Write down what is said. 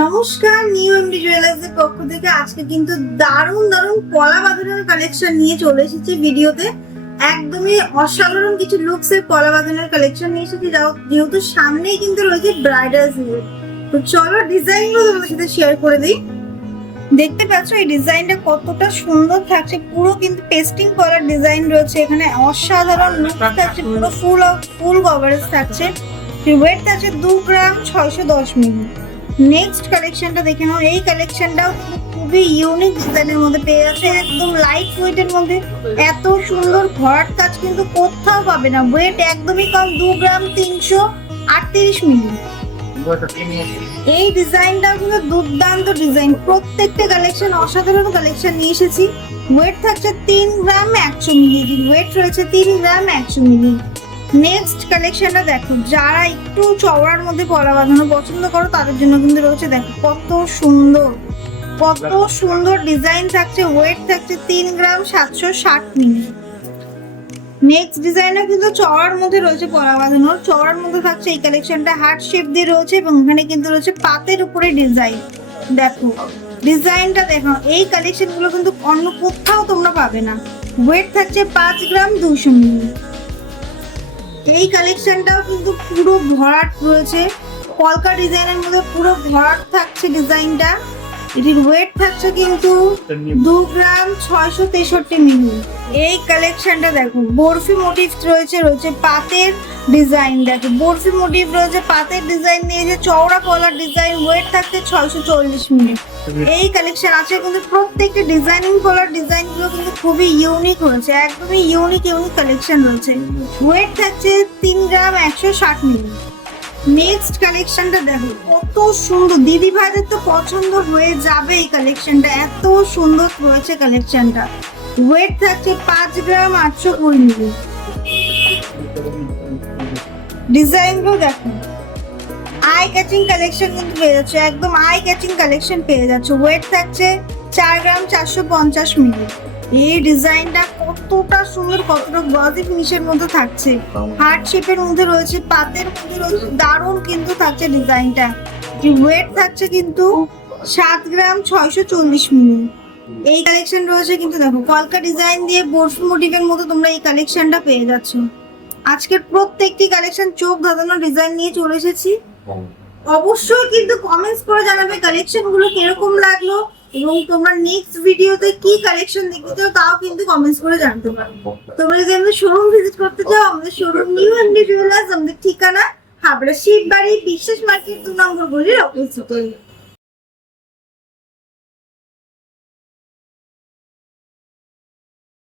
নমস্কার, new MD jewellers এর পক্ষ থেকে আজকে কিন্তু দারুণ দারুণ পলা বাঁধানোর কালেকশন নিয়ে চলে এসেছি ভিডিওতে। একদমই অসাধারণ কিছু লুকস এর পলা বাঁধানোর কালেকশন নিয়ে এসেছি, যেহেতু সামনেই কিন্তু রয়েছে ব্রাইডাল সিজন। তো চলো ডিজাইনগুলো তোমাদের সাথে শেয়ার করে দিই। দেখতে পাচ্ছ এই ডিজাইনটা কতটা সুন্দর থাকছে, পুরো কিন্তু পেস্টিং করার ডিজাইন রয়েছে এখানে। অসাধারণ লুক থাকছে, পুরো ফুল কভারেজ থাকছে। ওয়েট আছে 2 গ্রাম 610 মিলি। নেক্সট কালেকশনটা দেখে নাও। এই কালেকশনটাও খুবই ইউনিক ডিজাইনের মধ্যে পেয়ে যাচ্ছে, একদম লাইট ওয়েটের মধ্যে। এত সুন্দর ভরাট কাজ কিন্তু কোথাও পাবে না। ওয়েট একদমই কম, 2 গ্রাম 338 মিলি। এই ডিজাইনটাও কিন্তু দুর্দান্ত ডিজাইন, প্রত্যেকটা কালেকশন অসাধারণ কালেকশন নিয়ে এসেছি। ওয়েট থাকছে 3 গ্রাম 100 মিলি। ওয়েট রয়েছে 3 গ্রাম 100 মিলি। নেক্সট কালেকশনটা দেখো, যারা একটু চওড়ার মধ্যে পলা বাঁধানো পছন্দ করো তাদের জন্য কিন্তু রয়েছে। দেখো কত সুন্দর ডিজাইন থাকছে। ওয়েট থাকছে 3 গ্রাম 760 মিলি। নেক্সট ডিজাইনও কিন্তু চওড়ার মধ্যে রয়েছে পলা বাঁধানোর। চওড়ার মধ্যে থাকছে এই কালেকশনটা, হার্ট শেপ দিয়ে রয়েছে এবং ওখানে কিন্তু রয়েছে পাতের উপরে ডিজাইন। দেখো ডিজাইনটা দেখো, এই কালেকশন গুলো কিন্তু অন্য কোথাও তোমরা পাবে না। ওয়েট থাকছে 5 গ্রাম 200 মিলি। এই কালেকশনটাও কিন্তু পুরো ভরাট রয়েছে, কলকা ডিজাইনের মধ্যে পুরো ভরাট থাকছে ডিজাইনটা। এটির ওয়েট থাকছে কিন্তু 2 গ্রাম 663 মিলি। এই কালেকশনটা দেখো, বরফি মোটিভ রয়েছে পাতের ডিজাইন। দেখো বরফি মোটিভ রয়েছে, পাতের ডিজাইন নিয়েছে, চওড়া কলার ডিজাইন। ওয়েট থাকছে 640 মিলি। এই কালেকশন আছে কিন্তু প্রত্যেকটা ডিজাইনিং কলার ডিজাইন গুলো কিন্তু খুবই ইউনিক হয়েছে, একদমই ইউনিক কালেকশন রয়েছে। ওয়েট থাকছে 3 গ্রাম 160 মিলি। নেক্সট কালেকশনটা দেখো কত সুন্দর, দিদি ভাইদের তো পছন্দ হয়ে যাবে এই কালেকশনটা, এত সুন্দর রয়েছে কালেকশনটা। ওয়েট থাকছে 5 গ্রাম 820 মিলি। ডিজাইনগুলো দেখো, আই ক্যাচিং কালেকশন কিন্তু পেয়ে যাচ্ছে, একদম আই ক্যাচিং কালেকশন পেয়ে যাচ্ছে। ওয়েট থাকছে 4 গ্রাম 450 মিলি। এই ডিজাইনটা কতটা সুন্দর, কতটা গ্লসি ফিনিশের মধ্যে থাকছে, হার্ট শেপের মধ্যে রয়েছে, পাতের মধ্যে রয়েছে, দারুণ কিন্তু থাকছে ডিজাইনটা। ওয়েট থাকছে কিন্তু 7 গ্রাম 640 মিলি। এই কালেকশন রয়েছে কিন্তু দেখো কলকা ডিজাইন দিয়ে বরফি মোটিভের মতো তোমরা এই কালেকশনটা পেয়ে যাচ্ছ। আজকের প্রত্যেকটি কালেকশন চোখ ধাঁধানো ডিজাইন নিয়ে চলে এসেছি। অবশ্যই কিন্তু কমেন্টস করে জানাবে কালেকশন গুলো কিরকম লাগলো এবং তোমরা নেক্সট ভিডিওতে কি কালেকশন দেখতে চাও তাও কিন্তু কমেন্টস করে জানতে পারো। তোমরা যদি আমাদের শোরুম ভিজিট করতে চাও, আমাদের শোরুম নিউ এমডি জুয়েলার্স, আমাদের ঠিকানা হাবড়া শিববাড়ি বিশ্বাস মার্কেট 2 নম্বর গলির অপোজিটে।